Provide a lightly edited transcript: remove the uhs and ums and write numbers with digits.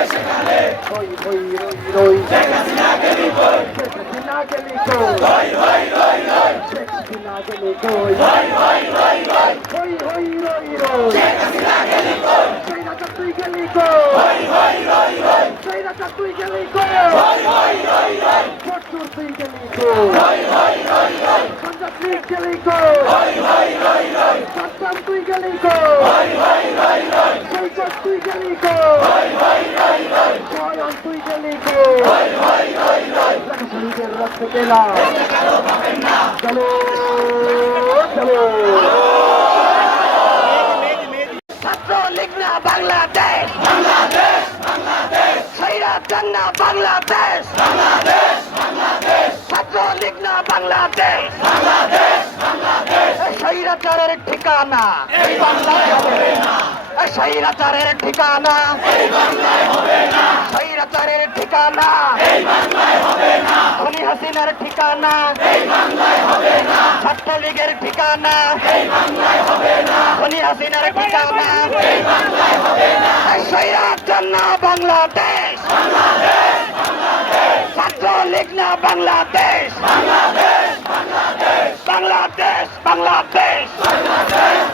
হই হই রই রই শেখ হাসিনা গেলি কই হই হই রই রই শেখ হাসিনা গেলি কই হই হই রই রই শেখ হাসিনা গেলি কই সেইটা তুই গেলি কই হই রই রই সেইটা তুই গেলি কই হই রই রই ফটুর তুই গেলি কই হই রই রই সঞ্জয় তুই গেলি কই হই রই রই সত্যম তুই গেলি কই হই রই রই সৈকত তুই গেলি কই হই রই রই স্বয়ং তুই গেলি কই হই রই রই শহীদের রক্ত পেলা চলো চলো ছাত্র লীগ না বাংলাদেশ বাংলাদেশ বাংলাদেশ স্বৈরাচার না বাংলাদেশ বাংলাদেশ বাংলাদেশ ছাত্র লীগ না বাংলাদেশ বাংলাদেশ বাংলাদেশ স্বৈরাচারের ঠিকানা এই বাংলায় হবে না স্বৈরাচারের ঠিকানা এই বাংলায় হবে না স্বৈরাচারের ঠিকানা এই বাংলায় হবে না খুনি হাসিনার ঠিকানা এই বাংলায় হবে না ছাত্রলীগের ঠিকানা এই বাংলায় হবে না খুনি হাসিনার ঠিকানা এই বাংলায় হবে না স্বৈরাচার না বাংলাদেশ বাংলাদেশ বাংলাদেশ ছাত্রলীগ না বাংলাদেশ বাংলাদেশ বাংলাদেশ বাংলাদেশ বাংলাদেশ বাংলাদেশ